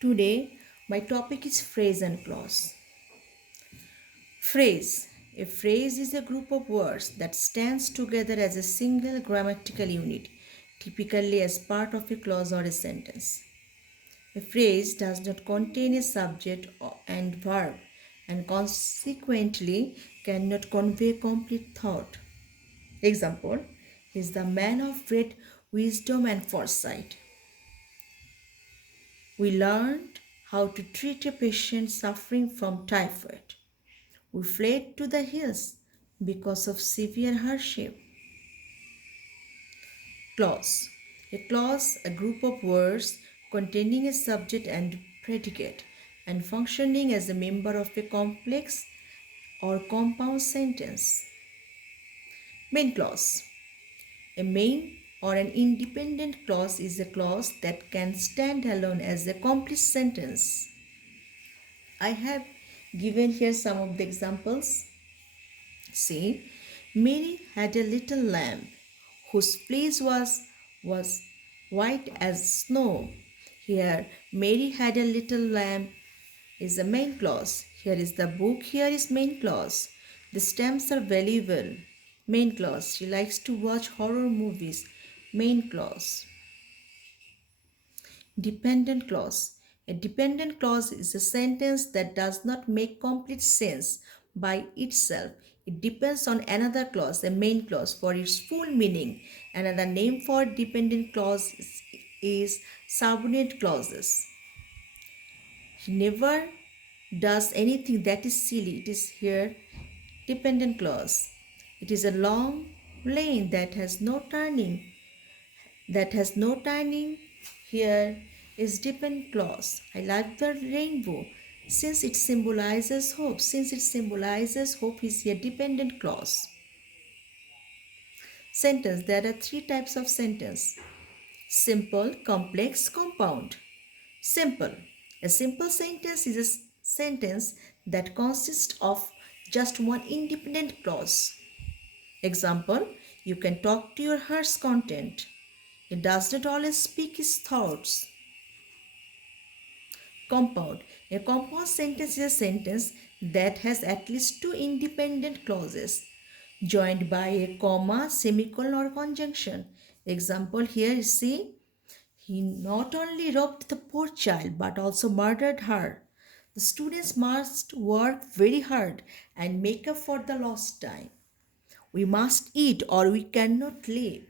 Today, my topic is phrase and clause. Phrase. A phrase is a group of words that stands together as a single grammatical unit, typically as part of a clause or a sentence. A phrase does not contain a subject and verb and consequently cannot convey complete thought. Example, he is the man of great wisdom and foresight. We learned how to treat a patient suffering from typhoid. We fled to the hills because of severe hardship. Clause. A clause, a group of words containing a subject and predicate and functioning as a member of a complex or compound sentence. Main clause. A main or an independent clause is a clause that can stand alone as a complete sentence. I have given here some of the examples. See, Mary had a little lamb whose fleece was white as snow. Here, Mary had a little lamb is the main clause. Here is the book, here is main clause. The stamps are valuable. Main clause. She likes to watch horror movies. Main clause. Dependent clause. A dependent clause is a sentence that does not make complete sense by itself. It depends on another clause, a main clause, for its full meaning. Another name for dependent clause is subordinate clauses. He never does anything that is silly. It is here dependent clause. It is a long lane that has no turning. Here is dependent clause. I like the rainbow since it symbolizes hope. Since it symbolizes hope is here dependent clause. Sentence. There are three types of sentence: simple, complex, compound. Simple. A simple sentence is a sentence that consists of just one independent clause. Example, you can talk to your heart's content. It does not always speak his thoughts. Compound. A compound sentence is a sentence that has at least two independent clauses joined by a comma, semicolon or conjunction. Example here, see, he not only robbed the poor child but also murdered her. The students must work very hard and make up for the lost time. We must eat or we cannot live.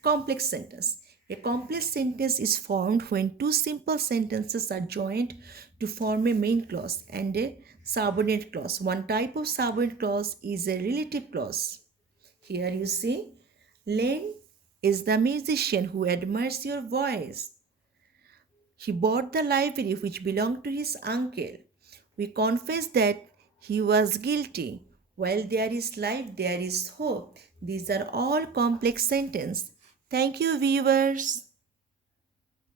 Complex sentence. A complex sentence is formed when two simple sentences are joined to form a main clause and a subordinate clause. One type of subordinate clause is a relative clause. Here you see, Len is the musician who admires your voice. He bought the library which belonged to his uncle. We confess that he was guilty. While there is life, there is hope. These are all complex sentences. Thank you, viewers.